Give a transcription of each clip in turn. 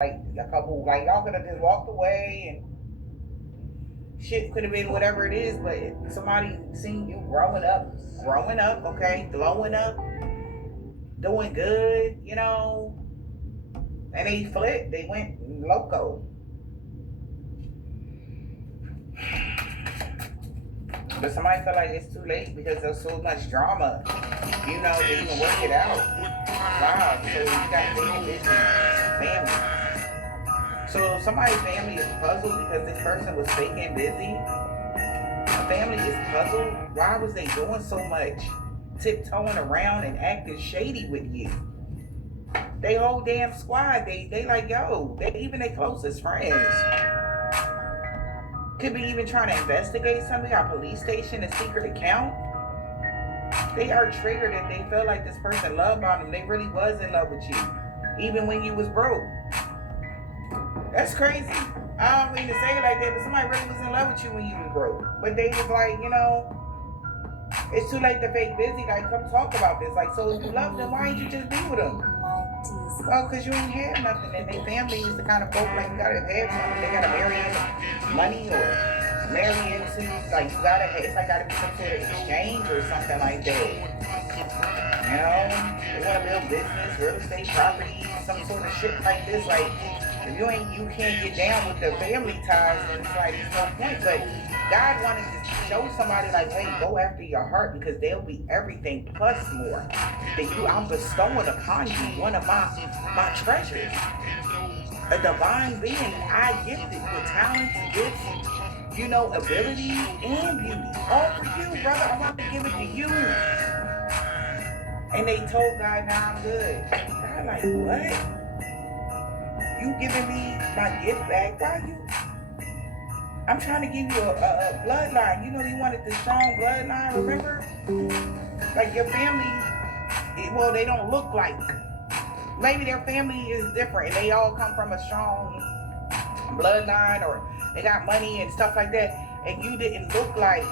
like a couple, like y'all could have just walked away and shit could have been whatever it is, but somebody seen you growing up, okay, glowing up, doing good, and they flipped, they went loco. But somebody feel like it's too late because there's so much drama, to even work it out. Wow, so you got big busy family. So somebody's family is puzzled because this person was faking busy. A family is puzzled. Why was they doing so much? Tiptoeing around and acting shady with you. They whole damn squad, they like, yo, they even their closest friends. Could be even trying to investigate something, our police station, a secret account. They are triggered and they feel like this person loved on them. They really was in love with you. Even when you was broke. That's crazy. I don't mean to say it like that, but somebody really was in love with you when you was broke. But they was like, it's too late to fake busy. Like, come talk about this. Like, so if you love them, why ain't you just be with them? Well, because you ain't had nothing. And their family is the kind of folk, like, you gotta have something. They gotta marry into money or marry into, like, you gotta have, it's like gotta be some sort of exchange or something like that. They wanna build business, real estate, property, some sort of shit like this. Like, if you can't get down with the family ties, then it's like, there's no point. But God wanted to show somebody like, hey, go after your heart because they'll be everything plus more that I'm bestowing upon you. One of my treasures, a divine being that I gifted with talents, gifts, ability and beauty. All for you, brother. I want to give it to you. And they told God, nah, I'm good. God, like, what? You giving me my gift back? Why you? I'm trying to give you a bloodline. You wanted the strong bloodline, remember? Like your family, well, they don't look like. Maybe their family is different and they all come from a strong bloodline or they got money and stuff like that. And you didn't look like,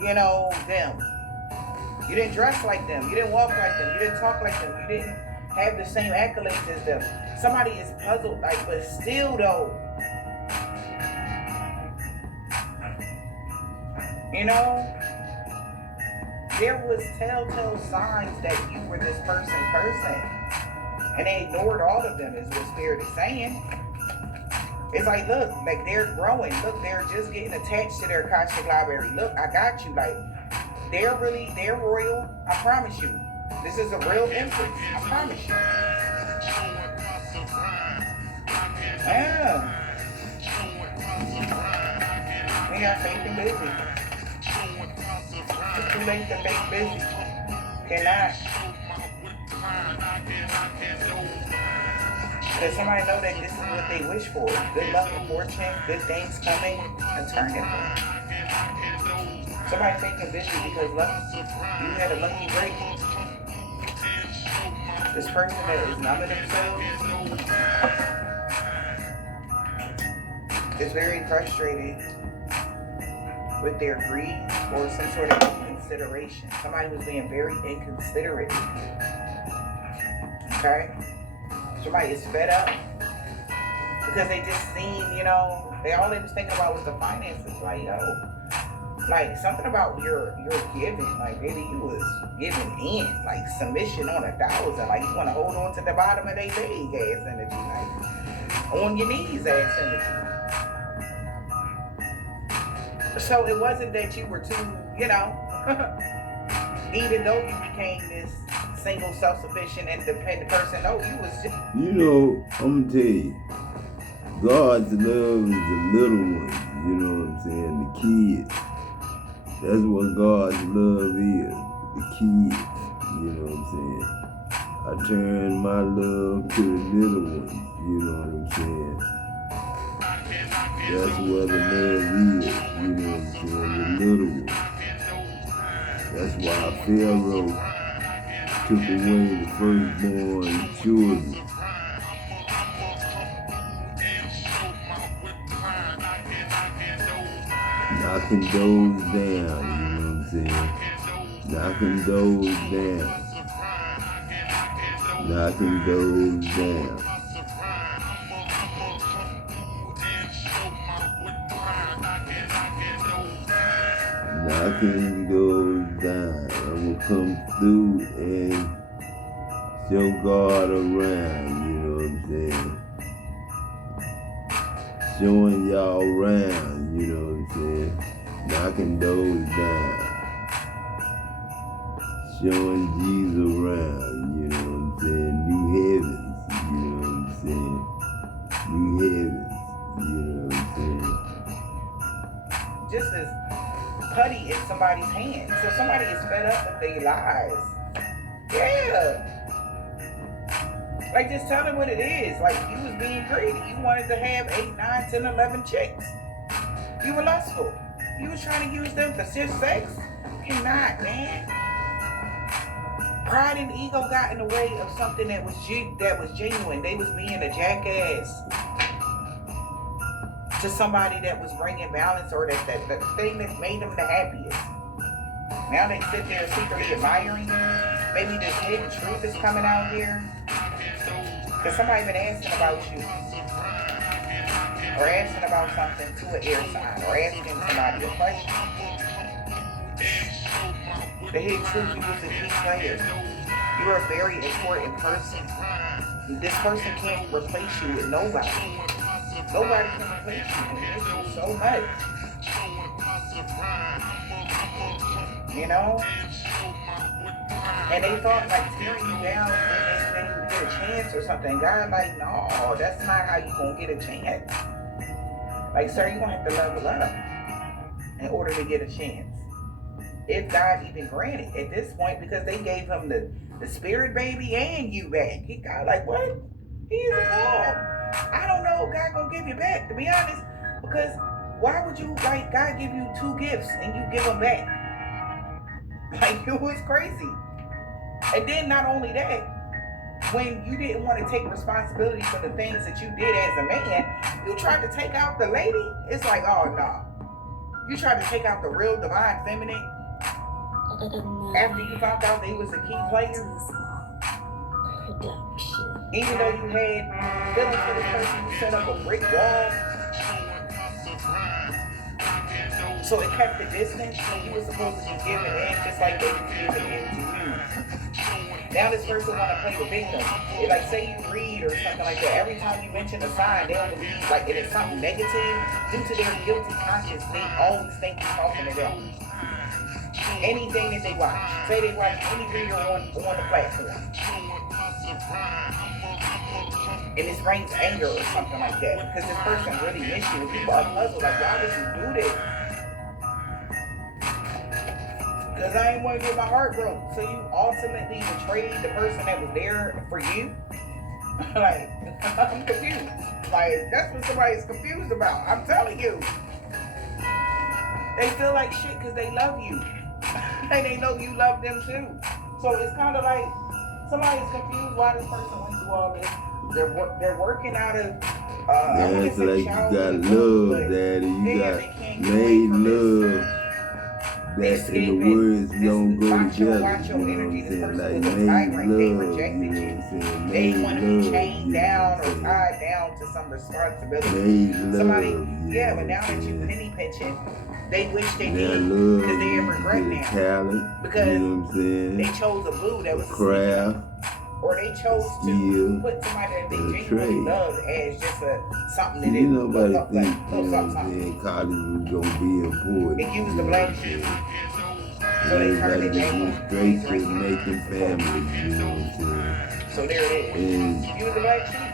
them. You didn't dress like them. You didn't walk like them. You didn't talk like them. You didn't have the same accolades as them. Somebody is puzzled, like, but still though, there was telltale signs that you were this person's person. And they ignored all of them, is what Spirit is saying. It's like, look, like they're growing. Look, they're just getting attached to their Akashic library. Look, I got you. Like, they're royal. I promise you. This is a real empress. I promise you. Yeah. We are faking busy. It's too late to fake busy. Cannot. Because somebody know that this is what they wish for. Good luck and fortune, good things coming, and turning. Somebody faking busy because you had a lucky break. This person that is numbing themselves is very frustrated with their greed or some sort of inconsideration. Somebody was being very inconsiderate. Okay? Somebody is fed up because they just seen, all they was thinking about was the finances. Like, like something about your giving. Like, maybe you was giving in, like submission on 1,000. Like, you want to hold on to the bottom of their leg ass energy, like on your knees ass energy. So it wasn't that you were too, even though you became this single, self-sufficient, independent person, no, you was just... I'm gonna tell you, God's love is the little ones, you know what I'm saying, the kids. That's what God's love is, the kids, you know what I'm saying. I turn my love to the little ones, you know what I'm saying. That's what the love is, you know what I'm saying, the little ones. That's why Pharaoh took away the firstborn children. Knocking those down, you know what I'm saying? Knocking those down. Knocking those down. knocking goes down. I'm gonna come through and show God around, you know what I'm saying? Showing y'all around, you know what I'm saying? Knocking doors down. Showing Jesus around, you know what I'm saying? New heavens, you know what I'm saying? New heavens, you know what I'm saying? Just as putty in somebody's hands. So somebody is fed up with their lives. Yeah. Like, just tell them what it is. Like, you was being greedy. You wanted to have 8, 9, 10, 11 chicks. You were lustful. You was trying to use them for just sex. You're not, man. Pride and ego got in the way of something that was genuine. They was being a jackass to somebody that was bringing balance, or that the thing that made them the happiest. Now they sit there secretly admiring you. Maybe this hidden truth is coming out here. Because somebody been asking about you. Or asking about something to an air sign. Or asking somebody a question. The hidden truth, you was a key player. You're a very important person. This person can't replace you with nobody. Nobody can replace you. You miss you so much. You know? And they thought like tearing you down and then you get a chance or something. God like, no, that's not how you gonna get a chance. Like, sir, you're gonna have to level up in order to get a chance. If God even granted at this point, because they gave him the spirit baby and you back. He got like, what? He is involved. I don't know if God gonna give you back, to be honest, because why would you, like, God give you 2 gifts and you give them back? Like, it was crazy. And then not only that, when you didn't want to take responsibility for the things that you did as a man, you tried to take out the lady. It's like, oh no. You tried to take out the real divine feminine after you found out they was a key player. Even though you had feelings for this person, you set up a brick wall. So it kept the distance, and you were supposed to be giving in just like they were giving in to you. Now this person want to play the victim. It, like, say you read or something like that. Every time you mention a sign, they'll believe like it is something negative. Due to their guilty conscience, they always think you're talking to them. Anything that they watch. Say they watch any video on the platform. And this brings anger or something like that. Because this person really miss you. People are puzzled, like, why would you do this? Because I ain't want to get my heart broke. So you ultimately betrayed the person that was there for you? Like, I'm confused. Like, that's what somebody's confused about. I'm telling you. They feel like shit because they love you. And they know you love them too. So it's kind of like somebody's confused why this person went through all this. They're working out of It's like you got love, daddy. You got made love. That in the words don't go together, you know what I'm saying? Like made love, you know what I'm saying? They Made want to be love, chained you know down what or I'm saying? tied down to some responsibility. Made love, Somebody, you yeah, know but now what that I'm you saying? penny pinching, they wish they Now did love, because they you regret get a now. talent, Because you know what I'm saying? they chose a boo that A was a craft, or they chose to skill, put somebody that they and a genuinely trade. love as just something that See, they nobody look think, like, you know what I'm saying, college was gonna be important. and use You the know black what I'm sheep. saying? So they turned Everybody it just down. went straight to making families, you know what I'm saying? So there it is. And Use the black sheep.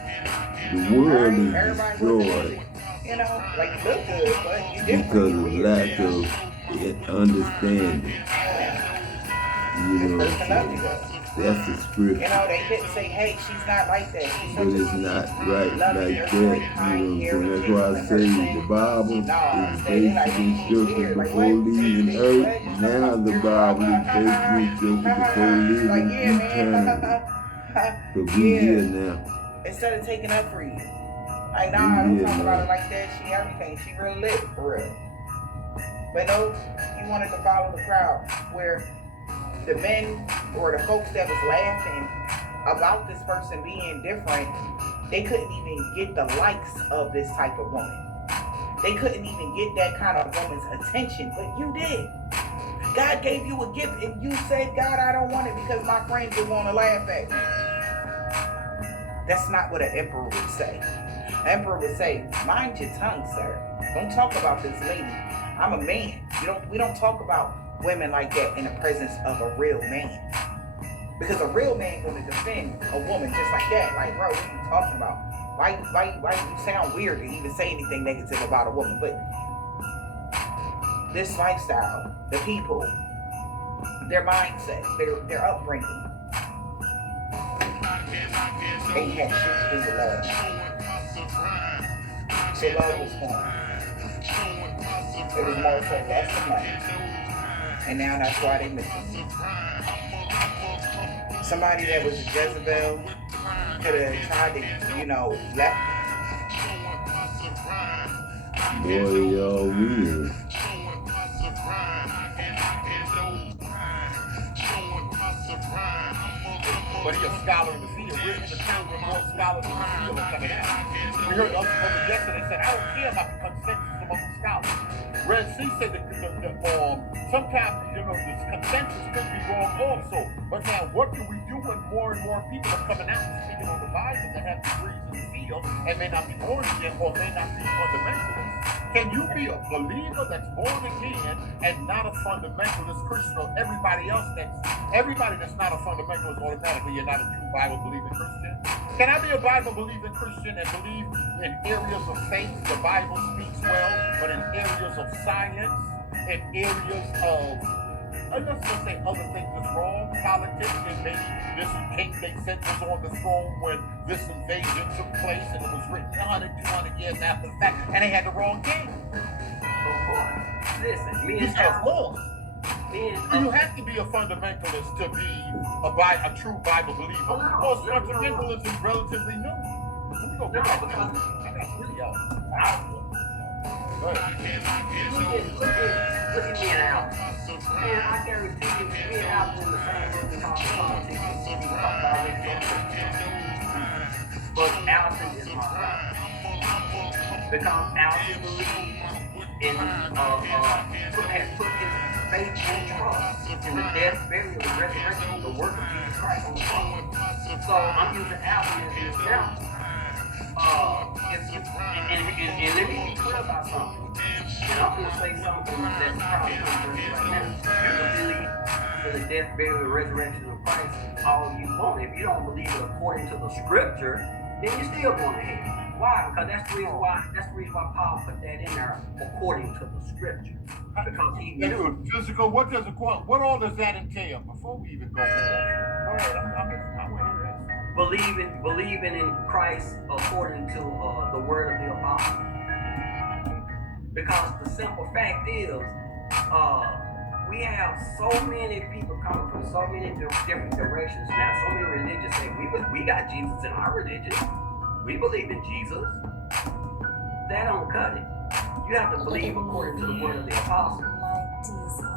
the world is Everybody was destroyed you know, like you look good, but you different. because You of weird. lack of understanding. You This know what person I'm loves you saying? though. That's the You scripture. know, they didn't say, hey, she's not like that. She's But such it's a not right loving, like that. nurturing, You kind, know what I'm saying? caring, That's why I genuine say person. the Bible No, is they like, basic she's instruction weird. Like, before what? leaving Big earth. what? You Now talking the about Bible is spiritual? basic instruction before Like, leaving yeah, man. eternity. Because we here now. Instead of taking up for you. Like, nah, We don't here talk about now. her like that. She everything. She real lit, for real. But no, you wanted to follow the crowd where the men or the folks that was laughing about this person being different, they couldn't even get the likes of this type of woman. They couldn't even get that kind of woman's attention, but you did. God gave you a gift and you said, God, I don't want it because my friends would want to laugh at me. That's not what an emperor would say. An emperor would say, mind your tongue, sir. Don't talk about this lady. I'm a man. We don't talk about women like that in the presence of a real man. Because a real man gonna defend a woman just like that. Like, bro, what are you talking about? Why you sound weird to even say anything negative about a woman? But this lifestyle, the people, their mindset, their upbringing, ain't had shit to do with love. So love was born. It was more so less than money. And now that's why they missing me. Somebody that was a Jezebel could have tried to, left. Boy, y'all weird. But he's a scholar in the field. We're in the town where more scholars in the field are coming out. We heard other people yesterday said, I don't care about the consensus among the scholars. Red C said that sometimes, the consensus could be wrong also. But now, what do we do when more and more people are coming out and speaking on the Bible that have degrees in the field and may not be born again or may not be fundamentalists? Can you be a believer that's born again and not a fundamentalist Christian, or everybody that's not a fundamentalist automatically you're not a true Bible believing Christian? Can I be a Bible believing Christian and believe in areas of faith the Bible speaks well, but in areas of science, in areas of let's just say other things that's wrong, politics, and maybe this king they sent was on the throne when this invasion took place and it was written 100, 200 years after the fact, and they had the wrong king. Listen, He's just lost. You have to be a fundamentalist to be a true Bible believer. Well, fundamentalism is relatively new. Let me go back. I got really out. Go ahead. Look at me and Al. Man, I guarantee you, me and Al in the same room we talk politics, we talk about religion. But Allison is my friend. Because Allison believes in has put his faith and trust in the death, burial, and resurrection of the work of Jesus Christ on the cross. So I'm using Allison as an example. And let me be clear about something. And I'm going to say something that's probably controversial right now. You can believe in the death, burial, and resurrection of Christ all you want. If you don't believe it according to the scripture, then you're still going to hell. Why? Because that's the reason why Paul put that in there, according to the scripture. Because he knew. Physical, what all does that entail? Before we even go on. Go ahead, I'm Believing in Christ according to the word of the apostle. Because the simple fact is, we have so many people coming from so many different directions now. So many religions say we got Jesus in our religion. We believe in Jesus. That don't cut it. You have to believe according to the word of the apostle.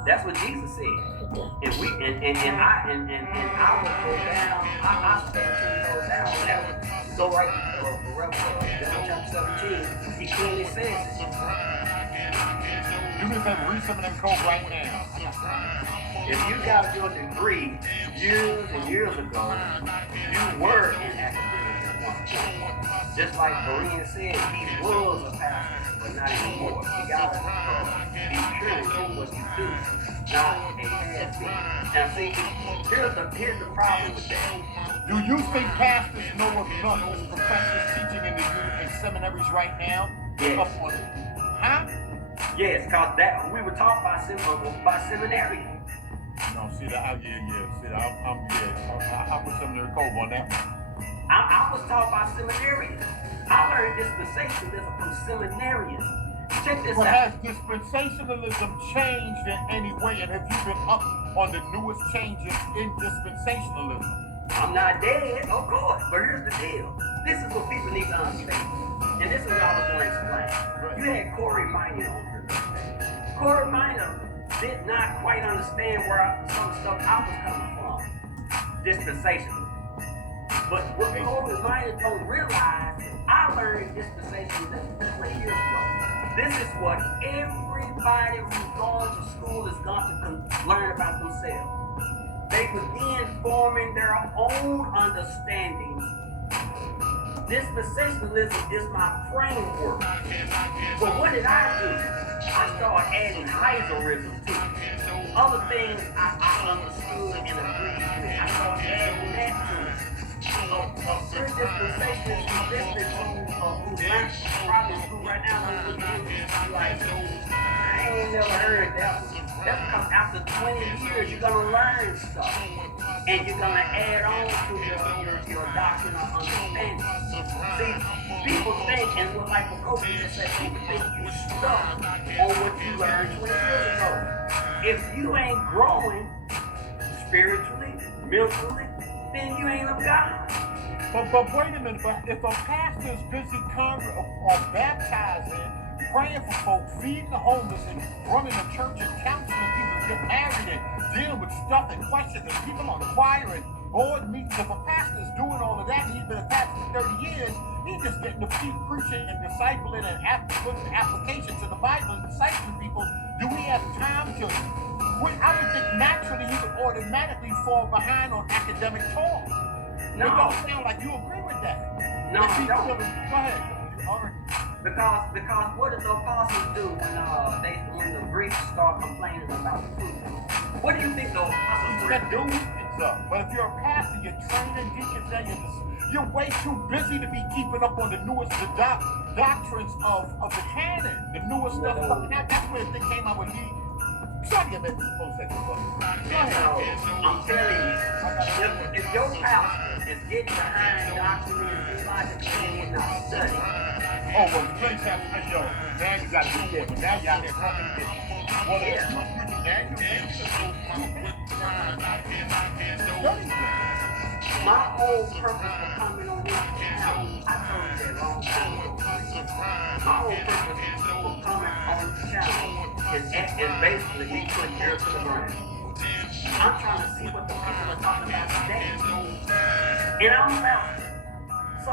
That's what Jesus said. And I will go down. I stand 2 rows down on that one. Go right for Revelation, John chapter 17. He clearly says it. You can read some of them code right now. If you got your degree years and years ago, you were in academia at one point. Just like Berean said, he was a pastor, but not anymore. You got to be sure to what you do, not a has been. Now see, here's the problem with that. Do you think pastors know of none of those professors teaching in seminaries right now? Yes. Huh? Yes, because that we were taught by seminarians. No, see that? See that? I'm with seminary code on that one. I was taught by seminarians. I learned dispensationalism from seminarians. Check this out. Has dispensationalism changed in any way? And have you been up on the newest changes in dispensationalism? I'm not dead, of course, but here's the deal. This is what people need to understand. And this is what I was going to explain. You had Corey Minor on here. Corey Minor did not quite understand where some stuff I was coming from. Dispensationalism. But what Corey Minor don't realize, I learned dispensationalism 3 years ago. This is what everybody who's going to school is going to learn about themselves. They begin forming their own understanding. Dispensationalism is my framework. But what did I do? I started adding Heiserism to it. Other things I understood and agreed with. I started adding that to it. Certain dispensationalists who listen to who's learning private school right now, who's like, I ain't never heard that one. That's because after 20 years, you're going to learn stuff. And you're going to add on to your doctrinal understanding. See, people think, and what Michael Coach just said, people think you're stuck on what you learned 20 years ago. If you ain't growing spiritually, mentally, then you ain't of God. But wait a minute, but if a pastor is busy or baptizing, praying for folks, feeding the homeless, and running a church and counseling people to get married and dealing with stuff and questions and people on the choir and board meetings, if a pastor is doing all of that and he's been a pastor for 30 years, he's just getting to keep preaching and discipling and putting application to the Bible and discipling people. Do we have time to? I would think naturally he would automatically fall behind on academic talk. No. It don't sound like you agree with that. No, I don't. Go ahead. All right. Because what did the apostles do when the Greeks start complaining about the food? What do you think the apostles do? But if you're a pastor, you're training deacons, then you're way too busy to be keeping up on the newest doctrines of the canon, the newest stuff coming out. That's where they came out with I'm telling you, if your pastor is getting behind doctrine and theology and not studying. Oh, well, the place has to be yours. Now you got to do that. Now you out here talking to well, my whole purpose for coming on this channel, I told you that long time ago. My whole purpose for coming on this channel is basically me putting ear to the ground. I'm trying to see what the people are talking about today. And I'm about. So,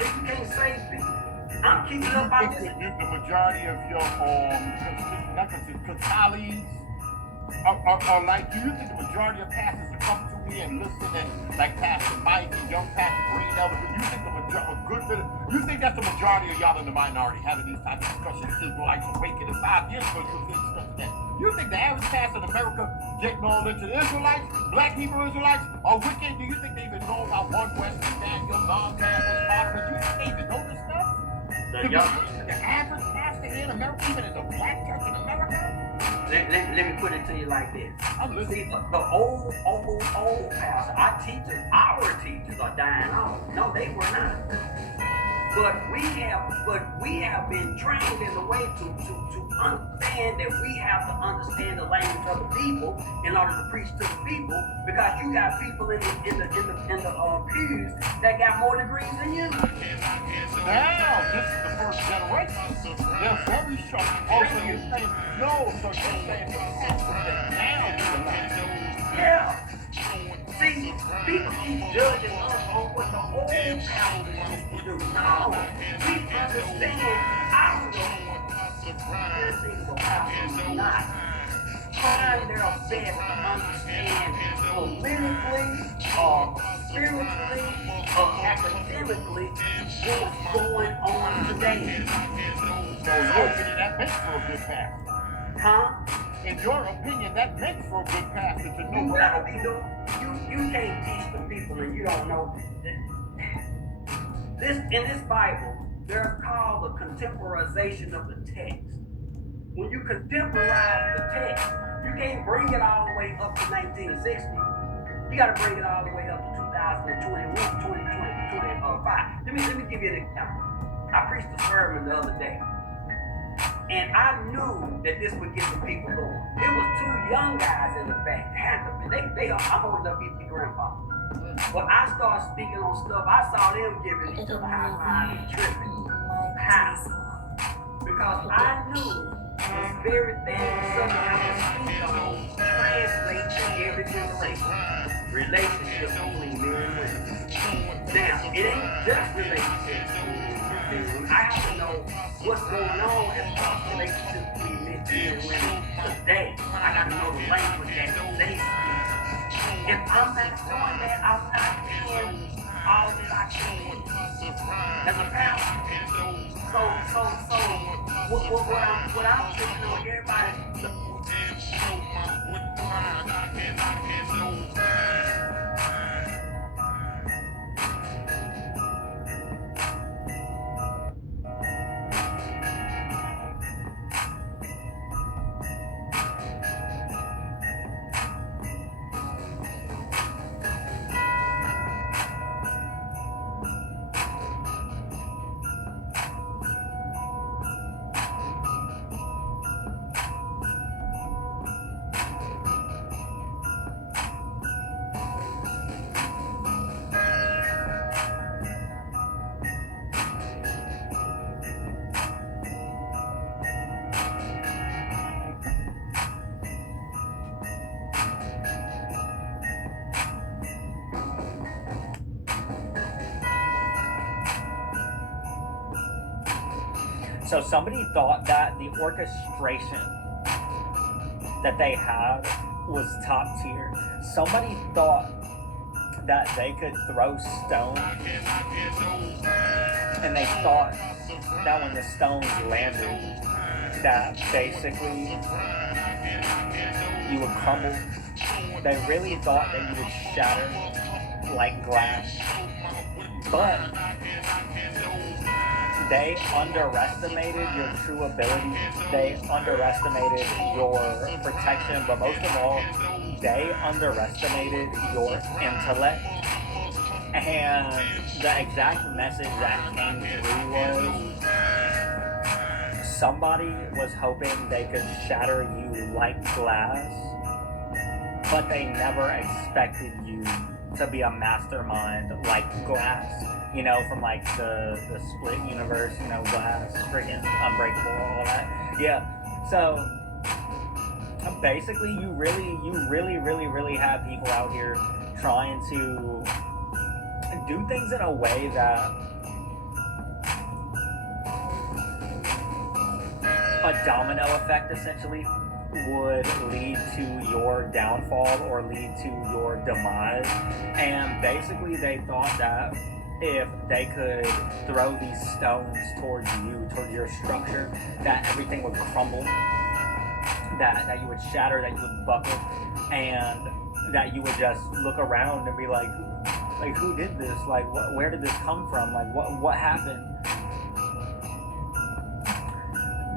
if you can't save people, I'm keeping up by this. The majority of your colleagues are like you. You think the majority of pastors that come to me and listen and like Pastor Mike and young Pastor Green Elder, you think you think that's the majority of y'all in the minority having these types of discussions? Israelites awakening 5 years ago, you think stuff like that. You think the average pastor in America getting all into the Israelites, black Hebrew Israelites, are wicked? Do you think they even know about one Wesley, Daniel, Long Campbell, Spider? Do you think they even know this stuff? The average pastor in America, even in the black church in America? Let me put it to you like this. See, the old pastor, our teachers are dying off. No, they were not. But we have been trained in a way to understand that we have to understand the language of the people in order to preach to the people, because you got people in the pews that got more degrees than you. Now, this is the first generation. They're very sharp. Also, you're saying, no, so you're saying that now you're like, yeah. See, people keep judging us on what the old pastors used to do. No, we understand our pastors do not trying their best to understand politically, spiritually, academically what's going on today. So in your opinion, that makes for a good pastor. Huh? In your opinion, that makes for a good pastor to know you can't teach the people and you don't know. In this Bible, they're called the contemporization of the text. When you contemporize the text, you can't bring it all the way up to 1960. You got to bring it all the way up to 2021, 2025. Let me give you an example. I preached a sermon the other day. And I knew that this would get the people going. There was 2 young guys in the back. I'm old enough to be grandpa. But I started speaking on stuff. I saw them giving each other high five and tripping. How? Because I knew this very thing something I was speaking on translates to every generation. Relationships between men and women. Now, it ain't just relationships between men and women. dude. I have to know what's going on as far as relationships between men and women today. I got to know the language that they speak. If I'm not doing that, I'm not doing all that I can as a pastor. What I'm thinking of everybody. So somebody thought that the orchestration that they had was top tier. Somebody thought that they could throw stones, and they thought that when the stones landed, that basically you would crumble. They really thought that you would shatter like glass. But they underestimated your true ability. They underestimated your protection, but most of all, they underestimated your intellect. And the exact message that came through was somebody was hoping they could shatter you like glass, but they never expected you to be a mastermind like glass. You know, from like the split universe, you know, glass, freaking unbreakable, all that. Yeah. So basically you really have people out here trying to do things in a way that a domino effect essentially would lead to your downfall or lead to your demise. And basically they thought that if they could throw these stones towards you, towards your structure, that everything would crumble, that you would shatter, that you would buckle, and that you would just look around and be like who did this? Like, where did this come from? Like, what happened?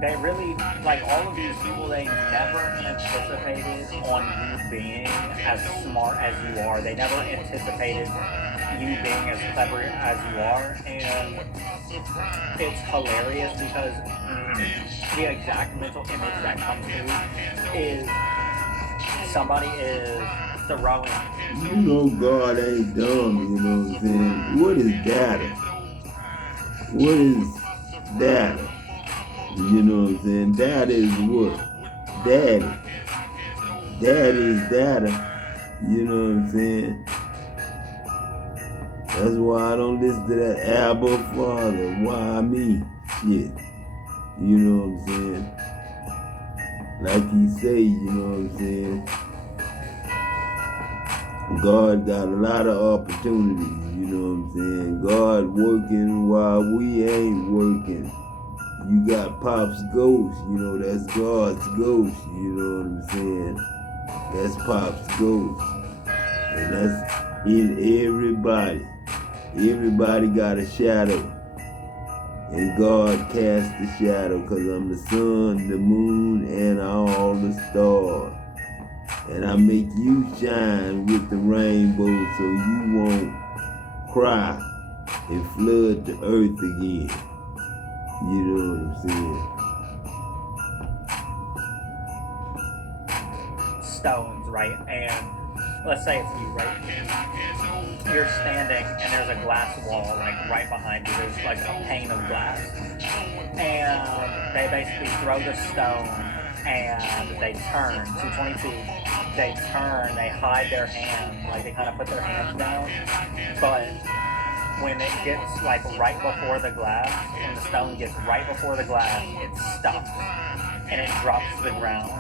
They really, like, all of these people, they never anticipated on you being as smart as you are. They never anticipated you being as clever as you are, and it's hilarious because the exact mental image that comes through is somebody is throwing. You know God ain't dumb, you know what I'm saying? What is data? What is data? You know what I'm saying? Data is what? Daddy. Daddy is data. You know what I'm saying? That's why I don't listen to that Abba Father. Why me? Shit. You know what I'm saying? Like he say, you know what I'm saying? God got a lot of opportunities, you know what I'm saying? God working while we ain't working. You got Pop's ghost, you know, that's God's ghost, you know what I'm saying? That's Pop's ghost. And that's in everybody. Everybody got a shadow. And God cast the shadow because I'm the sun, the moon, and all the stars. And I make you shine with the rainbow so you won't cry and flood the earth again. You know what I'm saying? Stones, right? And let's say it's you, right? You're standing and there's a glass wall like right behind you. There's like a pane of glass. And they basically throw the stone and they turn, 222, they turn, they hide their hand, like they kind of put their hands down. But when it gets like right before the glass, when the stone gets right before the glass, it stops and it drops to the ground.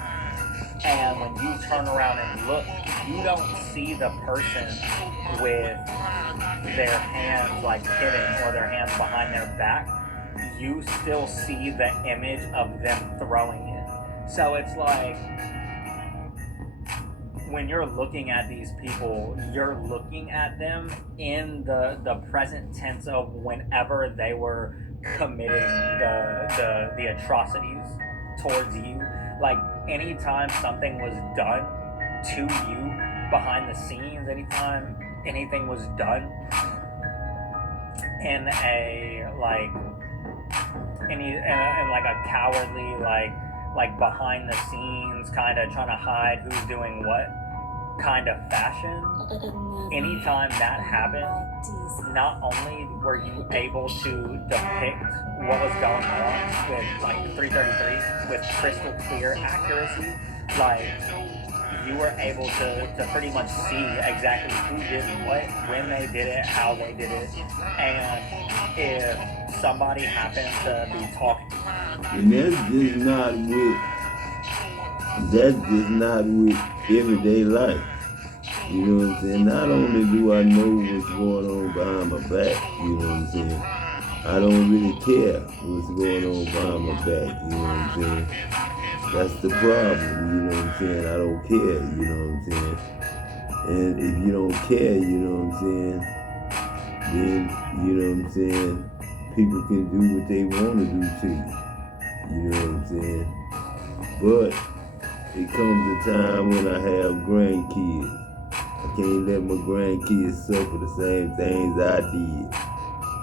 And when you turn around and look, you don't see the person with their hands like hidden or their hands behind their back. You still see the image of them throwing it. So it's like, when you're looking at these people, you're looking at them in the present tense of whenever they were committing the atrocities towards you. Like, anytime something was done to you behind the scenes, anytime anything was done in a cowardly, like behind the scenes, kind of trying to hide who's doing what kind of fashion, anytime that happened, not only were you able to depict what was going on with like 333 with crystal clear accuracy, like you were able to pretty much see exactly who did what, when they did it, how they did it, and if somebody happened to be talking. And that's just not with everyday life. You know what I'm saying? Not only do I know what's going on behind my back, you know what I'm saying? I don't really care what's going on behind my back, you know what I'm saying? That's the problem, you know what I'm saying? I don't care, you know what I'm saying? And if you don't care, you know what I'm saying, then, you know what I'm saying, people can do what they want to do to you. You know what I'm saying? But it comes a time when I have grandkids. I can't let my grandkids suffer the same things I did.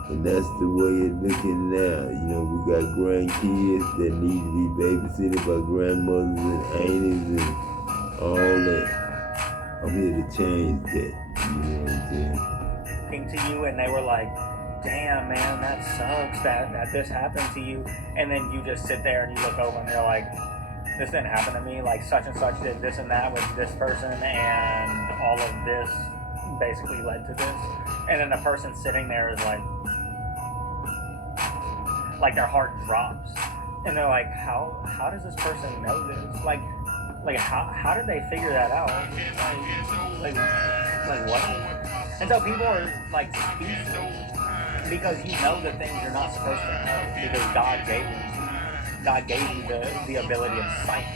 And that's the way it's looking now. You know, we got grandkids that need to be babysitted by grandmothers and aunties and all that. I'm here to change that. You know what I'm saying? To you, and they were like, damn man, that sucks that this happened to you. And then you just sit there and you look over and you're like, this didn't happen to me, like such and such did this and that with this person, and all of this basically led to this. And then the person sitting there is like their heart drops, and they're like, how does this person know this? Like how did they figure that out? Like what? And so people are like speechless, because you know the things you're not supposed to know, because God gave you the ability of sight.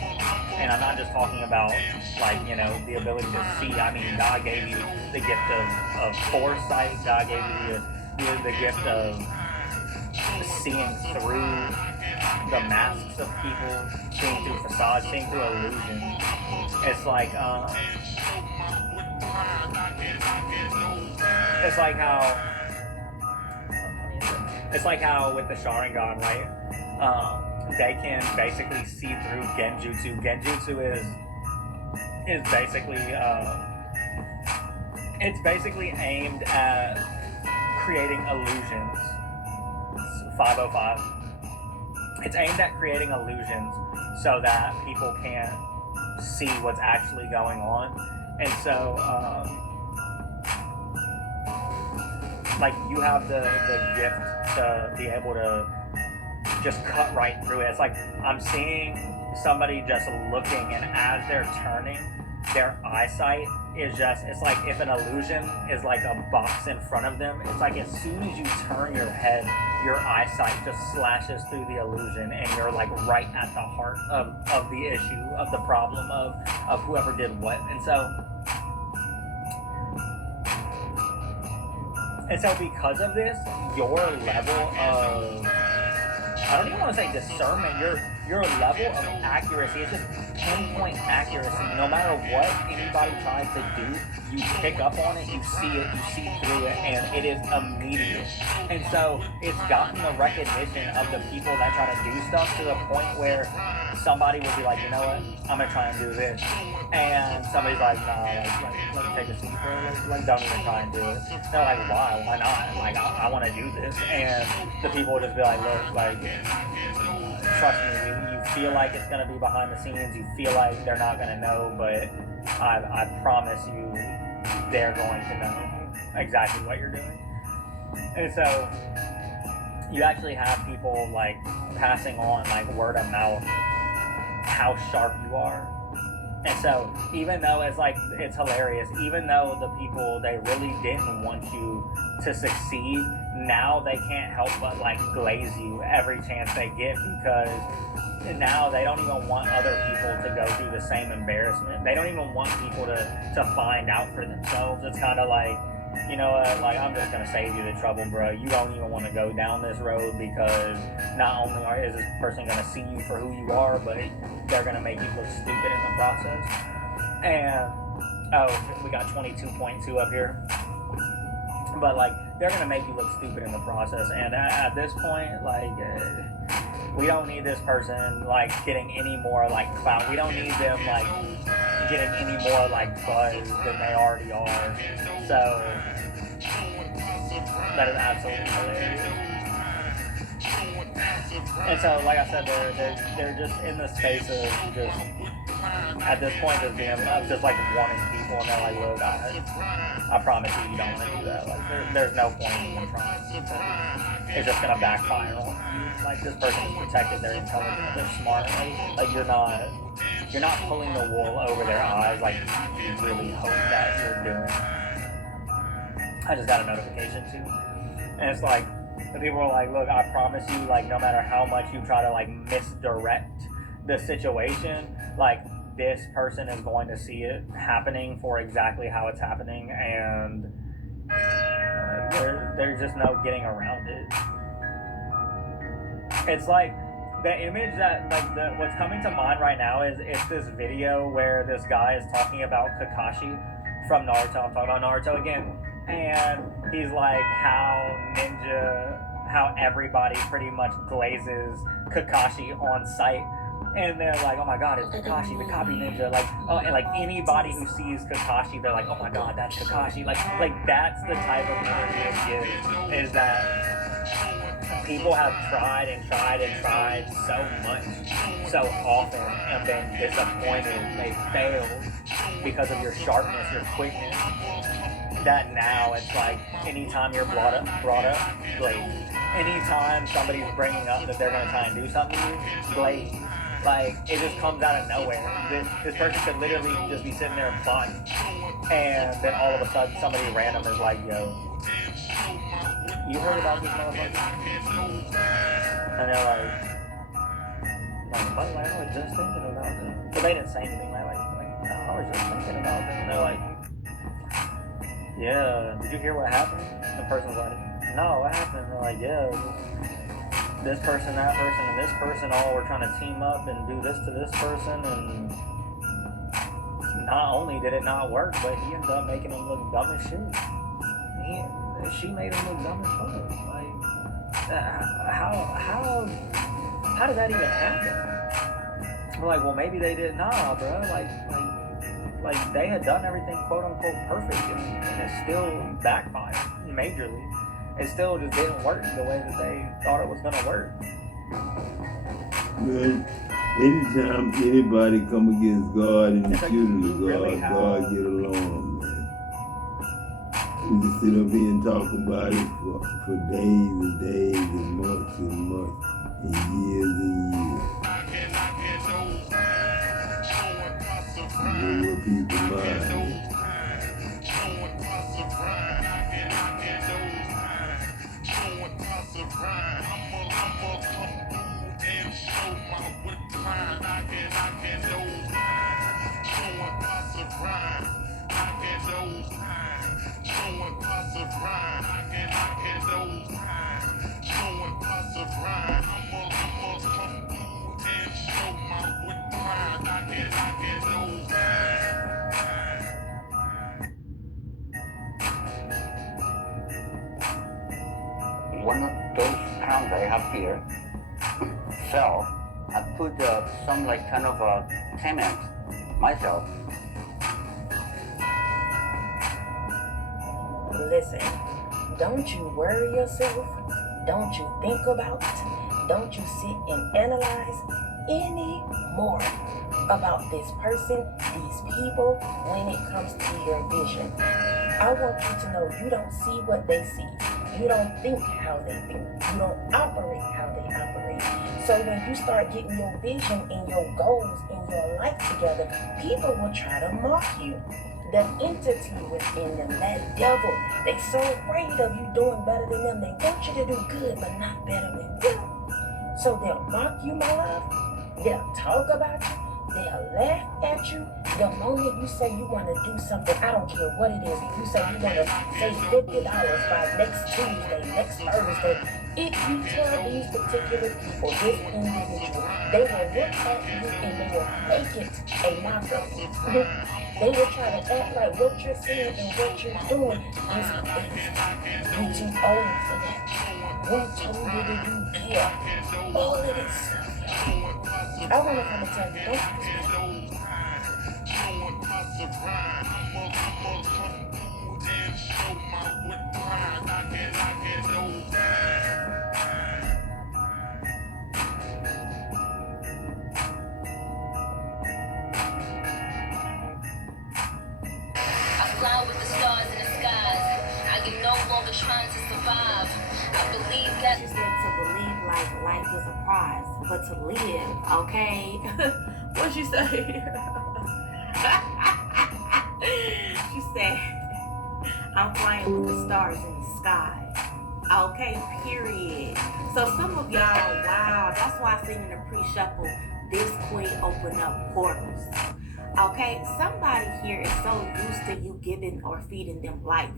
And I'm not just talking about the ability to see. I mean, God gave you the gift of foresight. God gave you the gift of seeing through the masks of people, seeing through facades, seeing through illusions. It's like how with the Sharingan, right? They can basically see through Genjutsu. Genjutsu is basically it's basically aimed at creating illusions. 505. It's aimed at creating illusions so that people can't see what's actually going on. And so you have the gift to be able to just cut right through it. It's like I'm seeing somebody just looking, and as they're turning, their eyesight is just, it's like if an illusion is like a box in front of them, it's like as soon as you turn your head, your eyesight just slashes through the illusion, and you're like right at the heart of the issue, of the problem, of whoever did what. And so because of this, your level of, I don't even want to say discernment, your level of accuracy is just pinpoint accuracy. No matter what anybody tries to do, you pick up on it, you see through it, and it is immediate. And so it's gotten the recognition of the people that try to do stuff to the point where somebody will be like, you know what, I'm gonna try and do this. And somebody's like, nah, let me take a seat for it. Don't even try and do it. They're like, why? Why not? Like, I want to do this. And the people will just be like, look, trust me, you feel like it's gonna be behind the scenes. You feel like they're not gonna know, but I promise you, they're going to know exactly what you're doing. And so you actually have people like passing on like word of mouth how sharp you are. And so even though it's hilarious, even though the people, they really didn't want you to succeed, now they can't help but like glaze you every chance they get, because now they don't even want other people to go through the same embarrassment. They don't even want people to find out for themselves. It's kind of like, you know what, like, I'm just gonna save you the trouble, bro. You don't even want to go down this road, because not only is this person gonna see you for who you are, but they're gonna make you look stupid in the process. And we got 22.2 up here, but like, they're gonna make you look stupid in the process. And at this point, like, we don't need this person like getting any more like clout. We don't need them like getting any more like buzz than they already are. So that is absolutely hilarious. And so, like I said, they're just in the space of just, at this point, just being just like warning people, and they're like, look, I promise you don't want to do that. Like, there's no point in you trying. It's just gonna backfire on you. Like, this person is protected, they're intelligent, they're smart. Like you're not pulling the wool over their eyes like you really hope that you're doing. I just got a notification too, and it's like, the people are like, look, I promise you, like, no matter how much you try to like misdirect the situation, like, this person is going to see it happening for exactly how it's happening, and there's just no getting around it. It's like the image that, like, what's coming to mind right now is it's this video where this guy is talking about Kakashi from Naruto. I'm talking about Naruto again. And he's like how everybody pretty much glazes Kakashi on sight. And they're like, oh my god, it's Kakashi, the copy ninja. Like, oh, and like anybody who sees Kakashi, they're like, oh my god, that's Kakashi. Like that's the type of energy it gives, is that people have tried and tried and tried so much, so often, and been disappointed. They failed because of your sharpness, your quickness. That now it's like, anytime you're brought up, glaze. Anytime somebody's bringing up that they're going to try and do something to you, glaze. Like, it just comes out of nowhere. This person could literally just be sitting there and plotting, and then all of a sudden somebody random is like, yo, you heard about this motherfucker? And they're like, but like, I was just thinking about them. But they didn't say anything. Like, I was just thinking about them. And they're like, yeah, did you hear what happened? The person's like, no, what happened? And they're like, yeah, this person, that person, and this person all were trying to team up and do this to this person, and not only did it not work, but he ended up making them look dumb as shit. She made him look dumb as fuck. Like, how did that even happen? We're like, well, maybe they did. Nah, bro. Like they had done everything quote unquote perfect, and it still backfired majorly. It still just didn't work the way that they thought it was gonna work. Man, anytime anybody come against God and the children of God, really God get along, man. We just sit up here and talk about it for days and days and months and years and years. You know what people mind. One of those pounds I have here fell. I put some like kind of cement myself. Listen, don't you worry yourself. Don't you think about it. Don't you sit and analyze any more about this person, these people, when it comes to your vision. I want you to know you don't see what they see. You don't think how they think. You don't operate how they operate. So when you start getting your vision and your goals and your life together, people will try to mock you. The entity within them, that devil, they so afraid of you doing better than them. They want you to do good, but not better than them. So they'll mock you, my love. They'll talk about you. They'll laugh at you. The moment you say you want to do something, I don't care what it is. If you say you want to save $50 by next Tuesday, next Thursday, if you tell these particular people, this individual, they will look at you and they will make it a mockery. They will try to act like what you're saying and what you're doing is crazy. You're too old for that. Who told you to do here? All of this stuff. I want to come and tell you, don't do this. Fly with the stars in the skies. I am no longer trying to survive. I believe that. She said to believe life is a prize, but to live, okay? What'd she say? She said, I'm flying with the stars in the sky. Okay, period. So some of y'all, wow, that's why I seen in the pre-shuffle, this queen open up portals. Okay, somebody here is so used to you giving or feeding them life,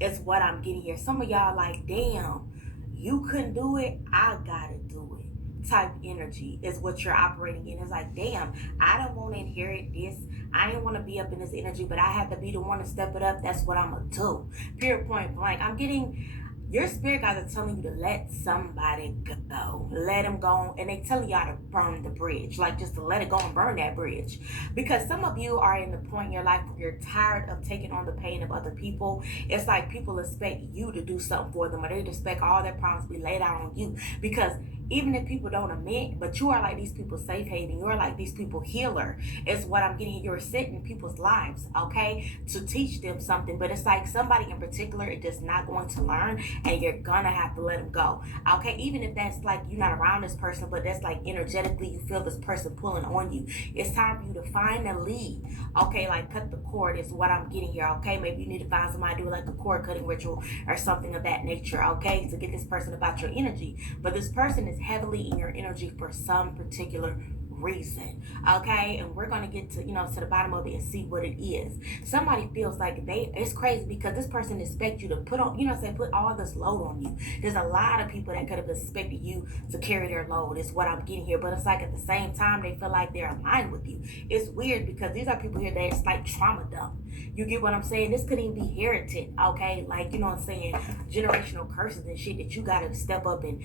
is what I'm getting here. Some of y'all like, damn, you couldn't do it, I gotta do it. Type energy is what you're operating in. It's like, damn, I don't want to inherit this. I didn't want to be up in this energy, but I have to be the one to step it up. That's what I'm gonna do. Period, point blank. I'm getting, your spirit guys are telling you to let somebody go. Let them go. And they telling y'all to burn the bridge. Like just to let it go and burn that bridge. Because some of you are in the point in your life where you're tired of taking on the pain of other people. It's like people expect you to do something for them. Or they expect all their problems to be laid out on you. Because even if people don't admit, but you are like these people's safe haven. You're like these people's healer. Is what I'm getting. You're sitting in people's lives, okay, to teach them something. But it's like somebody in particular is just not going to learn, and you're gonna have to let them go, okay? Even if that's like you're not around this person, but that's like energetically you feel this person pulling on you. It's time for you to find a lead, okay? Like cut the cord is what I'm getting here, okay? Maybe you need to find somebody to do like a cord cutting ritual or something of that nature, okay? To get this person about your energy. But this person is heavily in your energy for some particular reason, okay? And we're gonna get to to the bottom of it and see what it is. Somebody feels like it's crazy because this person expects you to put on, put all this load on you. There's a lot of people that could have expected you to carry their load, is what I'm getting here. But it's like at the same time they feel like they're aligned with you. It's weird because these are people here that it's like trauma dump. You get what I'm saying? This could even be heritage, okay? Like, generational curses and shit that you gotta step up and,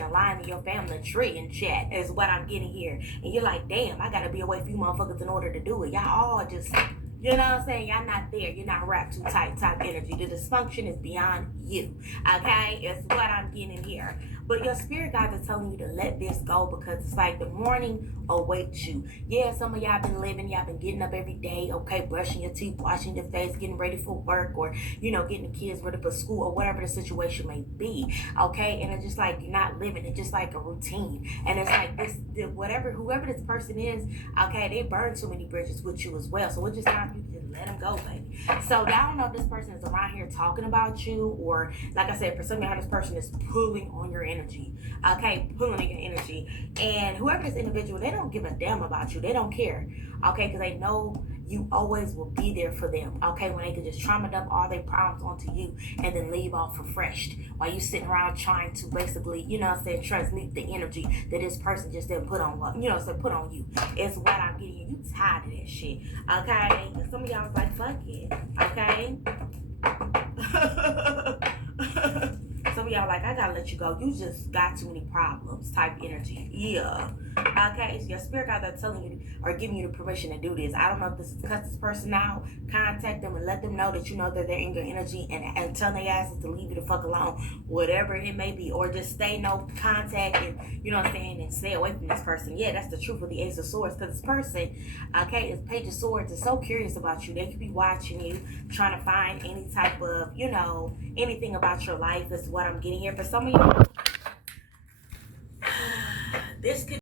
align in your family tree and chat is what I'm getting here. And you're like, damn, I gotta be away from you motherfuckers in order to do it. Y'all all just, y'all not there. You're not wrapped too tight type energy. The dysfunction is beyond you, okay? It's what I'm getting here. But your spirit guides are telling you to let this go because it's like the morning awaits you. Yeah, some of y'all been living, y'all been getting up every day, okay, brushing your teeth, washing your face, getting ready for work, or, getting the kids ready for school, or whatever the situation may be, okay? And it's just like you're not living, it's just like a routine. And it's like whoever this person is, okay, they burn too many bridges with you as well. So it's just time for you to just let them go, baby. So I don't know if this person is around here talking about you, or like I said, for some of y'all, this person is pulling on your energy, okay, pulling on your energy. And whoever this individual, they don't give a damn about you. They don't care, okay, because they know you always will be there for them, okay, when they can just trauma dump all their problems onto you and then leave off refreshed while you sitting around trying to basically, transmute the energy that this person just didn't put on put on you. It's what I'm getting you. You tired of that shit, okay? And some of y'all was like, fuck it, okay? Some of y'all like, I gotta let you go. You just got too many problems type energy. Yeah. Okay, it's your spirit guide that's telling you or giving you the permission to do this. I don't know if this is cuss this person out, contact them and let them know that you know that they're in your energy and tell their asses to leave you the fuck alone, whatever it may be, or just stay no contact and you know what I'm saying, and stay away from this person. Yeah, that's the truth of the Ace of Swords, because this person, okay, this Page of Swords is so curious about you. They could be watching you, trying to find any type of, you know, anything about your life. Is what I'm getting here. For some of you, this could